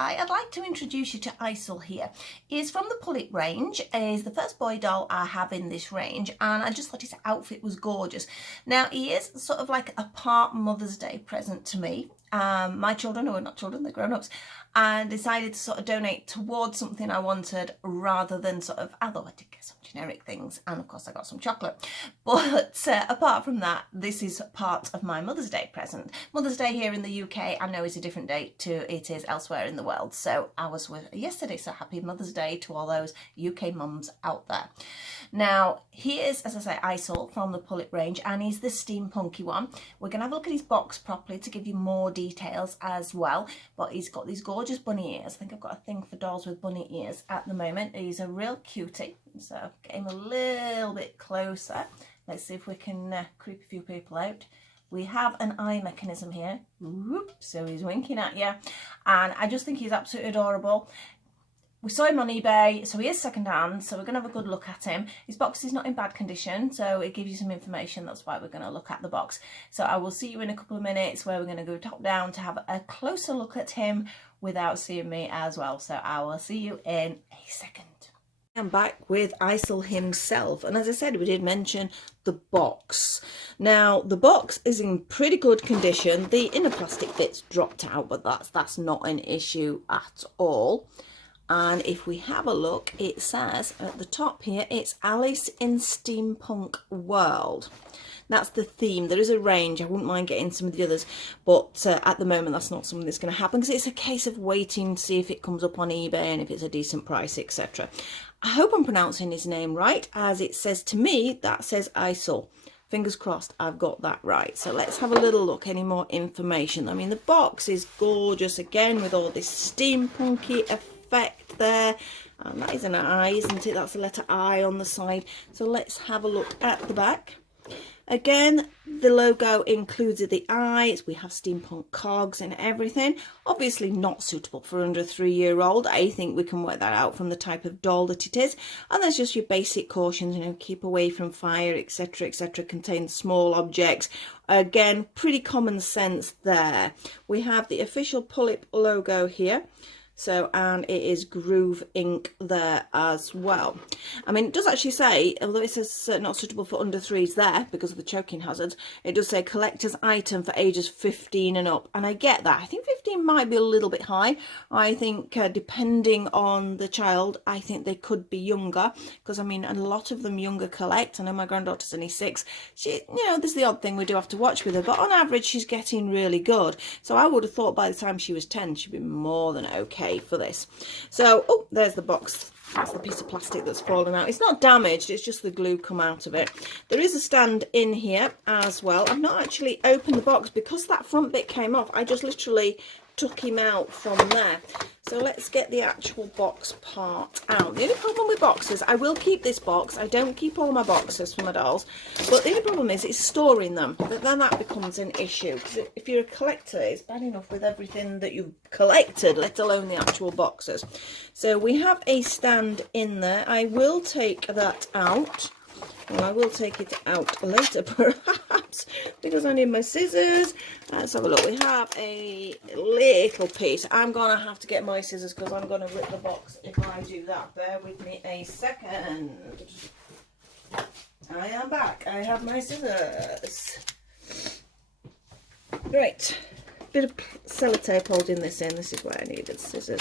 Hi, I'd like to introduce you to Isul here. He's from the Pulip range, is the first boy doll I have in this range, and I just thought his outfit was gorgeous. Now, he is sort of like a part Mother's Day present to me. My children, who are not children, they're grown-ups, and decided to sort of donate towards something I wanted rather than sort of, although I did get some generic things, and of course I got some chocolate. But apart from that, this is part of my Mother's Day present. Mother's Day here in the UK, I know, is a different date to it is elsewhere in the world. So ours was yesterday, so happy Mother's Day to all those UK mums out there. Now, he is, as I say, Isul from the Pulip range, and he's the steampunky one. We're going to have a look at his box properly to give you more details as well, but he's got these gorgeous bunny ears. I think I've got a thing for dolls with bunny ears at the moment. He's a real cutie, so get him a little bit closer. Let's see if we can creep a few people out. We have an eye mechanism here. Whoop, so he's winking at you, and I just think he's absolutely adorable. We saw him on eBay, so he is second-hand, so we're going to have a good look at him. His box is not in bad condition, so it gives you some information. That's why we're going to look at the box. So I will see you in a couple of minutes where we're going to go top down to have a closer look at him without seeing me as well. So I will see you in a second. I'm back with Isul himself, and as I said, we did mention the box. Now, the box is in pretty good condition. The inner plastic bits dropped out, but that's not an issue at all. And if we have a look, it says at the top here, it's Alice in Steampunk World. That's the theme. There is a range. I wouldn't mind getting some of the others, but at the moment, that's not something that's going to happen because it's a case of waiting to see if it comes up on eBay and if it's a decent price, etc. I hope I'm pronouncing his name right, as it says to me, that says Isul. Fingers crossed I've got that right. So let's have a little look. Any more information? I mean, the box is gorgeous again with all this steampunky effect there, and that is an eye, isn't it? That's the letter I on the side. So let's have a look at the back. Again, the logo includes the eyes. We have steampunk cogs and everything. Obviously not suitable for under a 3-year-old. I think we can work that out from the type of doll that it is. And there's just your basic cautions, you know, keep away from fire, etc., etc. Contains small objects. Again, pretty common sense there. We have the official Pulip logo here. So, and it is Groove ink there as well. I mean, it does actually say, although it says not suitable for under 3s there because of the choking hazards, it does say collector's item for ages 15 and up. And I get that. I think 15 might be a little bit high. I think depending on the child, I think they could be younger, because I mean, a lot of them younger collect. I know my granddaughter's only 6. She, you know, there's the odd thing we do have to watch with her, but on average, she's getting really good. So I would have thought by the time she was 10, she'd be more than okay for this. So, oh, there's the box. That's the piece of plastic that's fallen out. It's not damaged, it's just the glue come out of it. There is a stand in here as well. I've not actually opened the box because that front bit came off. I just literally took him out from there. So let's get the actual box part out. The only problem with boxes, I will keep this box. I don't keep all my boxes for my dolls, but the only problem is it's storing them. But then that becomes an issue, because if you're a collector, it's bad enough with everything that you've collected, let alone the actual boxes. So we have a stand in there. I will take that out. Well, I will take it out later, perhaps, because I need my scissors. Let's have a look. We have a little piece. I'm going to have to get my scissors because I'm going to rip the box if I do that. Bear with me a second. I am back. I have my scissors. Right. Bit of sellotape holding this in. This is why I needed scissors,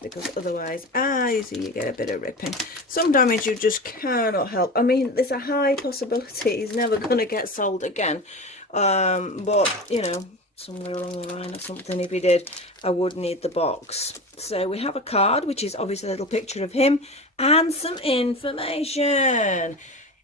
because otherwise, you see, you get a bit of ripping. Some damage you just cannot help. I mean, there's a high possibility he's never going to get sold again. But, you know, somewhere along the line or something, if he did, I would need the box. So we have a card, which is obviously a little picture of him, and some information.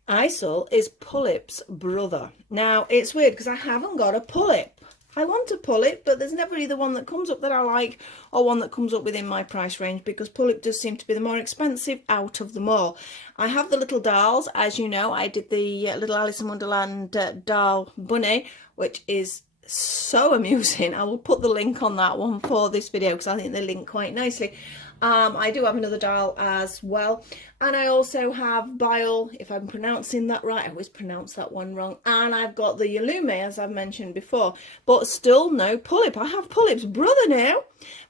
Isul is Pulip's brother. Now, it's weird because I haven't got a Pulip. I want to Pulip, but there's never either one that comes up that I like or one that comes up within my price range, because Pulip does seem to be the more expensive out of them all. I have the little dolls. As you know, I did the little Alice in Wonderland doll bunny, which is so amusing. I will put the link on that one for this video because I think they link quite nicely. I do have another doll as well. And I also have Bile, if I'm pronouncing that right. I always pronounce that one wrong. And I've got the Yalume, as I've mentioned before, but still no Pulip. I have Pulip's brother now,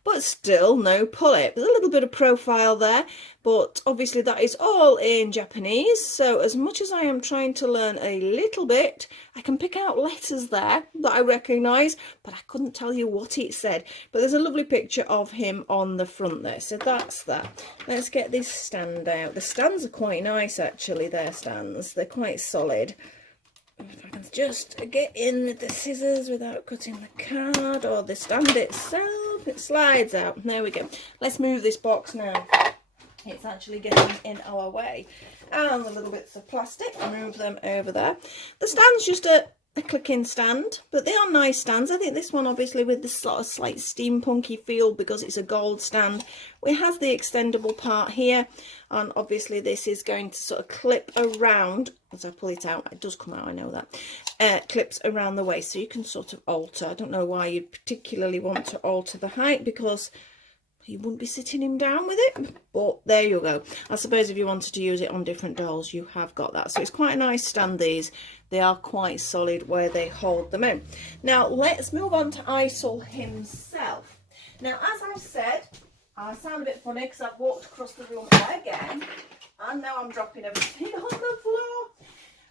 but still no Pulip. There's a little bit of profile there, but obviously that is all in Japanese. So as much as I am trying to learn a little bit, I can pick out letters there that I recognise, but I couldn't tell you what it said. But there's a lovely picture of him on the front there. So that's that. Let's get this stand out. The stands are quite nice, actually, their stands. They're quite solid. If I can just get in with the scissors without cutting the card or the stand itself, it slides out. There we go. Let's move this box now. It's actually getting in our way. And the little bits of plastic, move them over there. The stand's just a clicking stand, but they are nice stands. I think this one, obviously, with the sort of slight steampunky feel because it's a gold stand. It has the extendable part here, and obviously this is going to sort of clip around as I pull it out. It does come out, I know that. Clips around the waist, so you can sort of alter. I don't know why you'd particularly want to alter the height, because you wouldn't be sitting him down with it, but there you go. I suppose if you wanted to use it on different dolls, you have got that. So it's quite a nice stand, these. They are quite solid where they hold them in. Now let's move on to Isul himself. Now, as I've said, I sound a bit funny because I've walked across the room again, and now I'm dropping everything on the floor.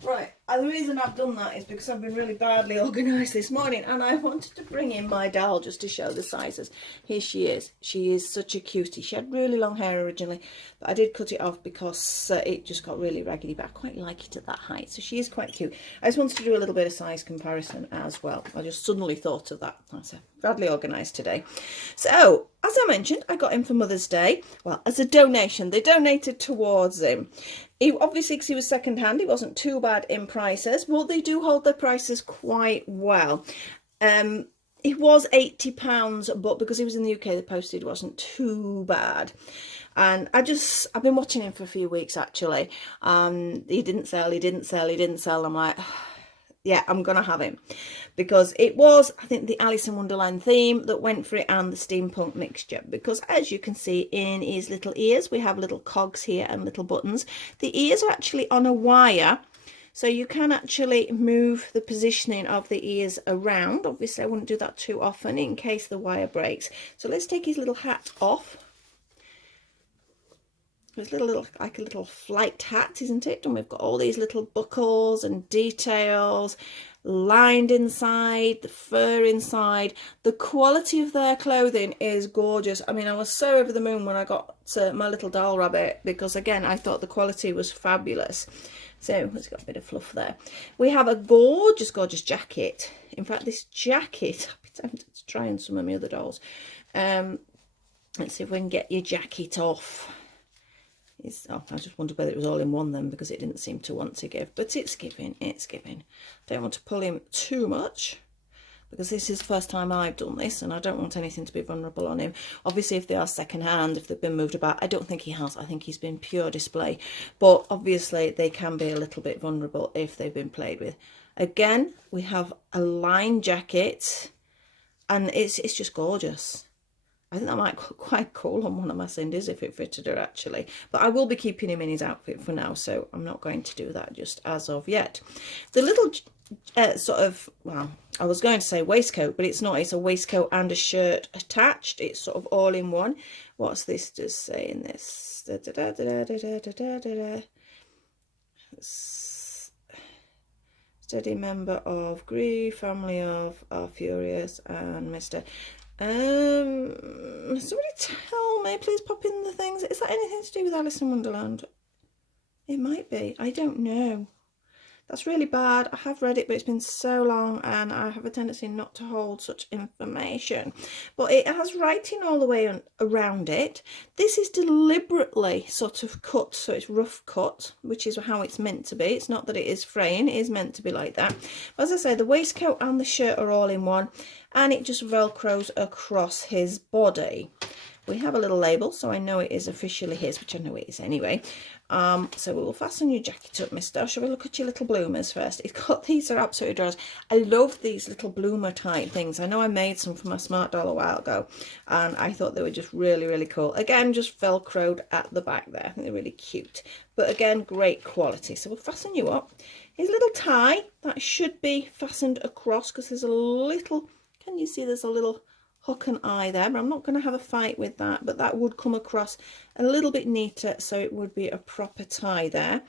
Right, the reason I've done that is because I've been really badly organised this morning, and I wanted to bring in my doll just to show the sizes. Here she is. She is such a cutie. She had really long hair originally, but I did cut it off because it just got really raggedy, but I quite like it at that height. So she is quite cute. I just wanted to do a little bit of size comparison as well. I just suddenly thought of that. I said, badly organised today. So, as I mentioned, I got him for Mother's Day. Well, as a donation. They donated towards him. He, obviously, because he was second hand, he wasn't too bad in prices. Well, they do hold their prices quite well. It was £80, but because he was in the UK, the postage wasn't too bad. And I've been watching him for a few weeks, actually. He didn't sell. I'm like, yeah, I'm going to have him. Because it was, I think, the Alice in Wonderland theme that went for it, and the steampunk mixture. Because as you can see in his little ears, we have little cogs here and little buttons. The ears are actually on a wire, so you can actually move the positioning of the ears around. Obviously, I wouldn't do that too often in case the wire breaks. So let's take his little hat off. It's like a little flight hat, isn't it? And we've got all these little buckles and details lined inside, the fur inside. The quality of their clothing is gorgeous. I mean, I was so over the moon when I got my little doll rabbit, because again, I thought the quality was fabulous. So it's got a bit of fluff there. We have a gorgeous, gorgeous jacket. In fact, this jacket, I'd be tempted to try on some of my other dolls. Let's see if we can get your jacket off. Oh, I just wondered whether it was all in one then, because it didn't seem to want to give, but it's giving. Don't want to pull him too much, because this is the first time I've done this, and I don't want anything to be vulnerable on him. Obviously, if they are second hand, if they've been moved about, I don't think he has. I think he's been pure display, but obviously they can be a little bit vulnerable if they've been played with. Again, we have a lined jacket, and it's just gorgeous. I think that might be quite cool on one of my Cindy's if it fitted her, actually. But I will be keeping him in his outfit for now, so I'm not going to do that just as of yet. The little sort of, well, I was going to say waistcoat, but it's not. It's a waistcoat and a shirt attached. It's sort of all in one. What's this just saying this? Steady member of grief, family of are furious, and Mr. Somebody tell me, please pop in the things. Is that anything to do with Alice in Wonderland? It might be. I don't know. That's really bad. I have read it, but it's been so long, and I have a tendency not to hold such information. But it has writing all the way around it. This is deliberately sort of cut, so it's rough cut, which is how it's meant to be. It's not that it is fraying, it is meant to be like that. But as I say, the waistcoat and the shirt are all in one, and it just velcros across his body. we have a little label, so I know it is officially his, which I know it is anyway. So we will fasten your jacket up, mister. Shall we look at your little bloomers first? It's got, these are absolutely adorable. I love these little bloomer type things. I know I made some for my smart doll a while ago, and I thought they were just really, really cool. Again, just velcroed at the back there. I think they're really cute. But again, great quality. So we'll fasten you up. His little tie, that should be fastened across because there's a little, can you see there's a little hook and eye there, but I'm not going to have a fight with that, but that would come across a little bit neater, so it would be a proper tie there.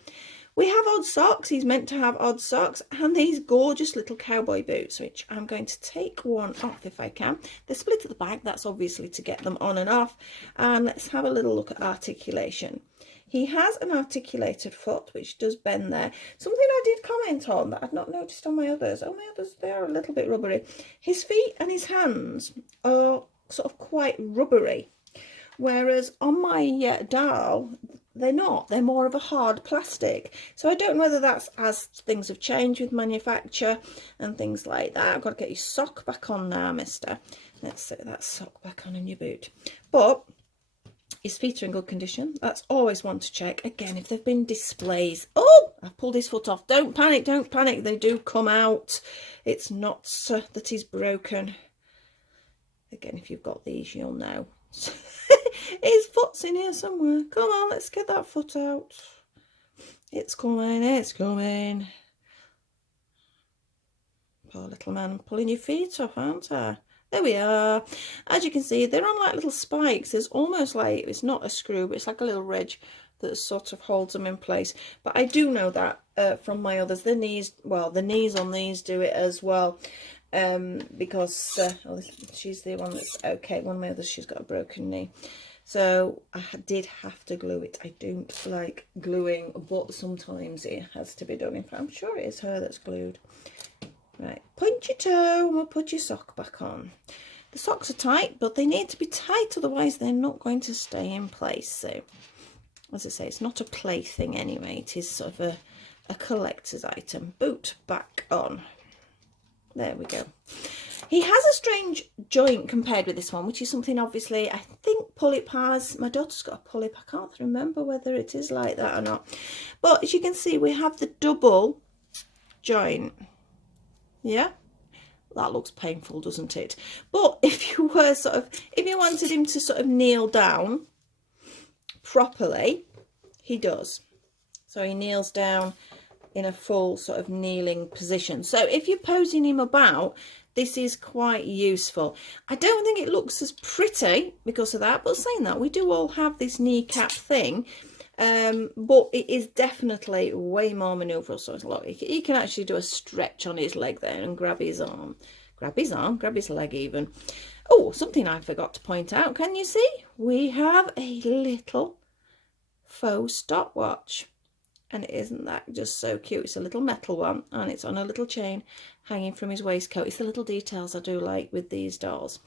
We have odd socks. He's meant to have odd socks, and these gorgeous little cowboy boots, which I'm going to take one off if I can. They're split at the back, that's obviously to get them on and off. And let's have a little look at articulation. He has an articulated foot, which does bend there. Something I did comment on that I'd not noticed on my others. Oh, my others, they are a little bit rubbery. His feet and his hands are sort of quite rubbery, whereas on my doll, they're not. They're more of a hard plastic. So I don't know whether that's as things have changed with manufacture and things like that. I've got to get your sock back on now, mister. Let's set that sock back on in your boot. But his feet are in good condition. That's always one to check. Again, if they've been displays. Oh, I've pulled his foot off. Don't panic, don't panic. They do come out. It's not that he's broken. Again, if you've got these, you'll know. His foot's in here somewhere. Come on, let's get that foot out. It's coming, it's coming. Poor little man, I'm pulling your feet off, aren't I? There we are. As you can see, they're on like little spikes. There's almost like, it's not a screw, but it's like a little ridge that sort of holds them in place. But I do know that from my others. The knees, well, the knees on these do it as well. Because she's the one that's okay. One of my others, she's got a broken knee. So I did have to glue it. I don't like gluing, but sometimes it has to be done. In fact, I'm sure it is her that's glued. Right, point your toe and we'll put your sock back on. The socks are tight, but they need to be tight, otherwise they're not going to stay in place. So, as I say, it's not a plaything anyway. It is sort of a collector's item. Boot back on. There we go. He has a strange joint compared with this one, which is something obviously I think Pulip has. My daughter's got a Pulip. I can't remember whether it is like that or not. But as you can see, we have the double joint. Yeah, that looks painful, doesn't it? But if you were if you wanted him to sort of kneel down properly, he does. So he kneels down in a full sort of kneeling position. So if you're posing him about, this is quite useful. I don't think it looks as pretty because of that, but saying that, we do all have this kneecap thing. But it is definitely way more manoeuvrable. So look, he can actually do a stretch on his leg there and grab his arm, grab his leg even. Oh, something I forgot to point out. Can you see? We have a little faux stopwatch. And isn't that just so cute? It's a little metal one and it's on a little chain hanging from his waistcoat. It's the little details I do like with these dolls.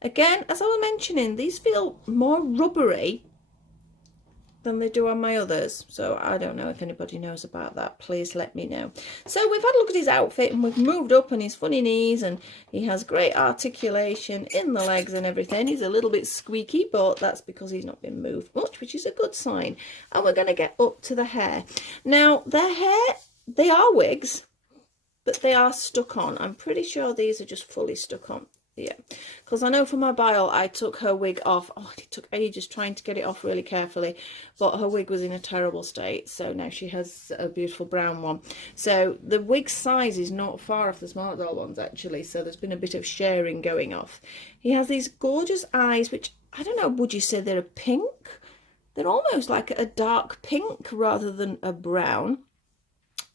Again, as I was mentioning, these feel more rubbery than they do on my others, so I don't know if anybody knows about that. Please let me know. So we've had a look at his outfit and we've moved up on his funny knees, and he has great articulation in the legs and everything. He's a little bit squeaky, but that's because he's not been moved much, which is a good sign. And we're going to get up to the hair. Now their hair, they are wigs, but they are stuck on. I'm pretty sure these are just fully stuck on. Yeah, because I know for my bio I took her wig off. Oh, it took ages trying to get it off really carefully, but her wig was in a terrible state, so now she has a beautiful brown one. So the wig size is not far off the Smart Doll ones actually, so there's been a bit of sharing going off. He has these gorgeous eyes, which I don't know, would you say they're a pink? They're almost like a dark pink rather than a brown.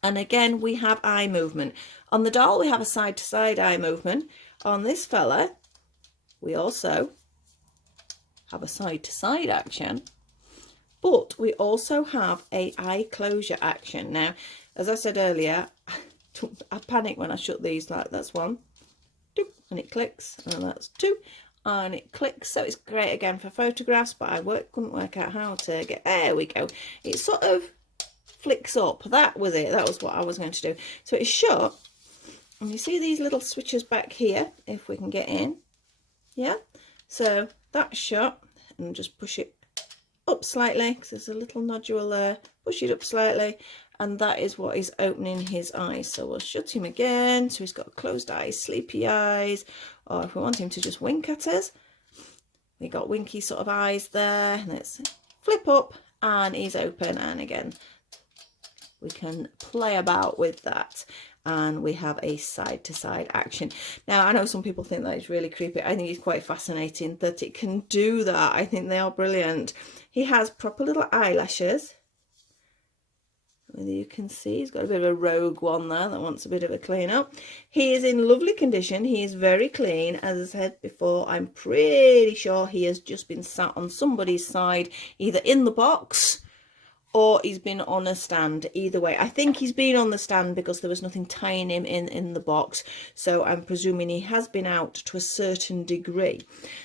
And again, we have eye movement. On the doll we have a side to side eye movement. On this fella, we also have a side-to-side action, but we also have a eye closure action. Now, as I said earlier, I panic when I shut these. Like, that's one, two, and it clicks, and that's two, and it clicks. So it's great again for photographs, but I couldn't work out how to get, there we go. It sort of flicks up. That was it. That was what I was going to do. So it's shut. And you see these little switches back here, if we can get in. Yeah, so that's shut. and just push it up slightly, because there's a little nodule there. Push it up slightly, and that is what is opening his eyes. So we'll shut him again, so he's got closed eyes, sleepy eyes, or if we want him to just wink at us, we got winky sort of eyes there. Let's flip up and he's open, and again we can play about with that, and we have a side to side action. Now I know some people think that is really creepy. I think it's quite fascinating that it can do that. I think they are brilliant. He has proper little eyelashes, whether you can see he's got a bit of a rogue one there that wants a bit of a clean up. He is in lovely condition. He is very clean. As I said before, I'm pretty sure he has just been sat on somebody's side, either in the box or he's been on a stand. Either way, I think he's been on the stand because there was nothing tying him in the box, so I'm presuming he has been out to a certain degree.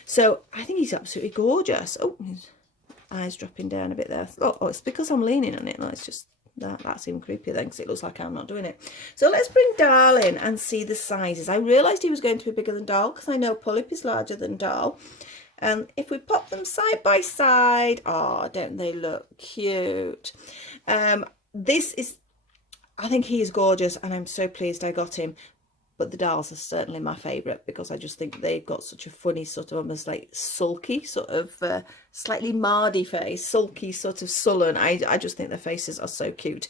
So I think he's absolutely gorgeous. Oh, his eyes dropping down a bit there. Oh, it's because I'm leaning on it. No, it's just that's even creepier then, because it looks like I'm not doing it. So let's bring Doll in and see the sizes. I realised he was going to be bigger than Doll, because I know Pulip is larger than Doll. And if we pop them side by side, oh, don't they look cute? This is, I think he is gorgeous, and I'm so pleased I got him. But the dolls are certainly my favourite, because I just think they've got such a funny sort of almost like sulky sort of slightly mardy face, sulky sort of sullen. I just think their faces are so cute.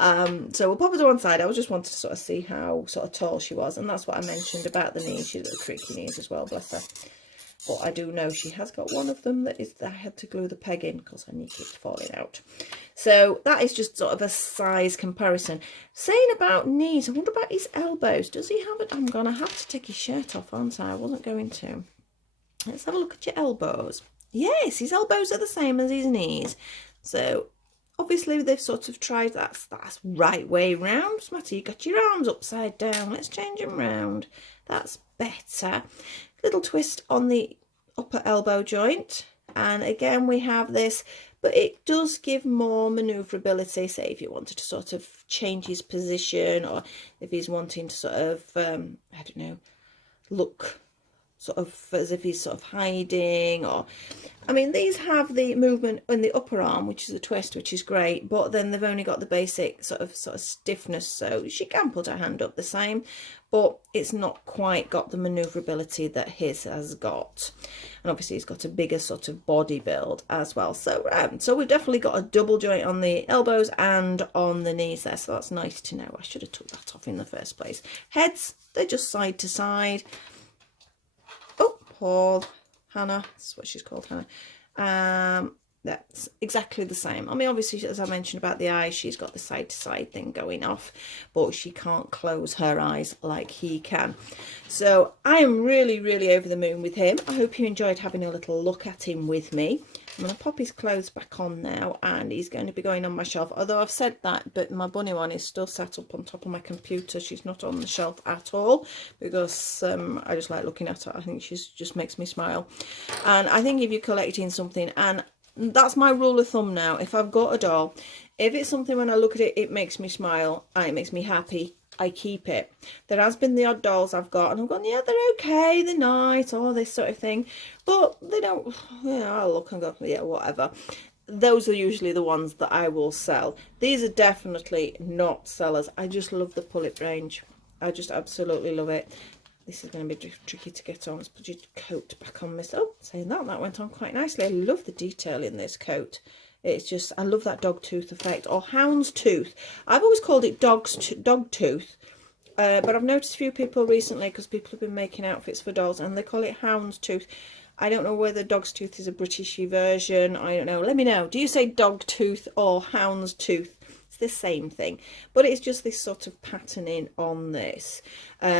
So we'll pop her to one side. I just wanted to sort of see how sort of tall she was, and that's what I mentioned about the knees. She's got creaky knees as well, bless her. But I do know she has got one of them that I had to glue the peg in because her knee keeps falling out. So that is just sort of a size comparison. Saying about knees, I wonder about his elbows. Does he have it? I'm going to have to take his shirt off, aren't I? I wasn't going to. Let's have a look at your elbows. Yes, his elbows are the same as his knees. So obviously they've sort of tried that's right way round. Smatty, you got your arms upside down. Let's change them round. That's better. Little twist on the upper elbow joint, and again we have this, but it does give more manoeuvrability. Say if you wanted to sort of change his position, or if he's wanting to sort of I don't know, look sort of as if he's sort of hiding, or I mean these have the movement in the upper arm, which is a twist, which is great, but then they've only got the basic sort of stiffness, so she can put her hand up the same, but it's not quite got the manoeuvrability that his has got. And obviously he's got a bigger sort of body build as well. So so we've definitely got a double joint on the elbows and on the knees there, so that's nice to know. I should have took that off in the first place. Heads, they're just side to side. Oh, Paul, Hannah, that's what she's called, Hannah. That's exactly the same. I mean, obviously, as I mentioned about the eyes, she's got the side to side thing going off, but she can't close her eyes like he can. So I am really, really over the moon with him. I hope you enjoyed having a little look at him with me. I'm going to pop his clothes back on now, and he's going to be going on my shelf. Although I've said that, but my bunny one is still sat up on top of my computer. She's not on the shelf at all, because I just like looking at her. I think she just makes me smile. And I think if you're collecting something, and that's my rule of thumb now, if I've got a doll, if it's something when I look at it, it makes me smile and it makes me happy, I keep it. There has been the odd dolls I've got and I've gone, yeah, they're okay, they're nice, or this sort of thing, but they don't, I'll look and go, yeah, whatever. Those are usually the ones that I will sell. These are definitely not sellers. I just love the Pulip range. I just absolutely love it. This is going to be tricky to get on. Let's put your coat back on, miss. Oh, saying that went on quite nicely. I love the detail in this coat. It's just, I love that dog tooth effect, or hound's tooth. I've always called it dog tooth, but I've noticed a few people recently, because people have been making outfits for dolls, and they call it hound's tooth. I don't know whether dog's tooth is a British version. I don't know. Let me know. Do you say dog tooth or hound's tooth? The same thing, but it's just this sort of patterning on this,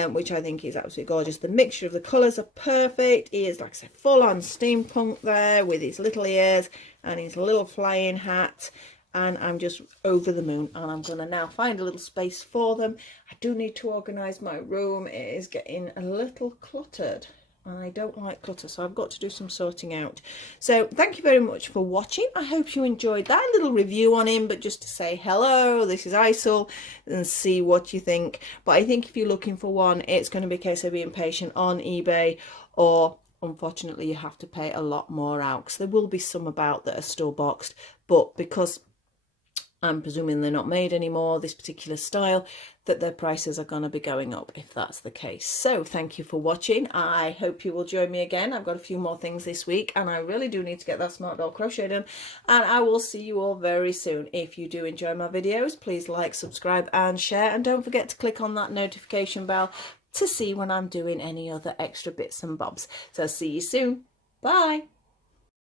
which I think is absolutely gorgeous. The mixture of the colours are perfect. He is, like I said, full on steampunk there, with his little ears and his little flying hat, and I'm just over the moon. And I'm going to now find a little space for them. I do need to organise my room. It is getting a little cluttered, and I don't like clutter, so I've got to do some sorting out. So thank you very much for watching. I hope you enjoyed that little review on him, but just to say hello, this is Isul, and see what you think. But I think if you're looking for one, it's going to be a case of being patient on eBay or unfortunately you have to pay a lot more out, because there will be some about that are store boxed, but because I'm presuming they're not made anymore, this particular style, that their prices are going to be going up if that's the case. So thank you for watching. I hope you will join me again. I've got a few more things this week, and I really do need to get that smart doll crochet done, and I will see you all very soon. If you do enjoy my videos, please like, subscribe and share, and don't forget to click on that notification bell to see when I'm doing any other extra bits and bobs. So see you soon. Bye.